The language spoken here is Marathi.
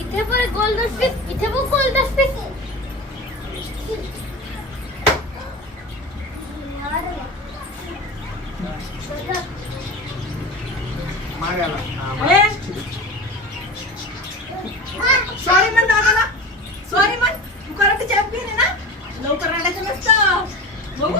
इथे पण गोल्डन स्टिक, इथे पण गोल्डन स्टिक. सॉरी म्हण दादाला, सॉरी म्हण. तू कराटे चॅम्पियन आहे ना, लवकर रडायचं नसतं. बघू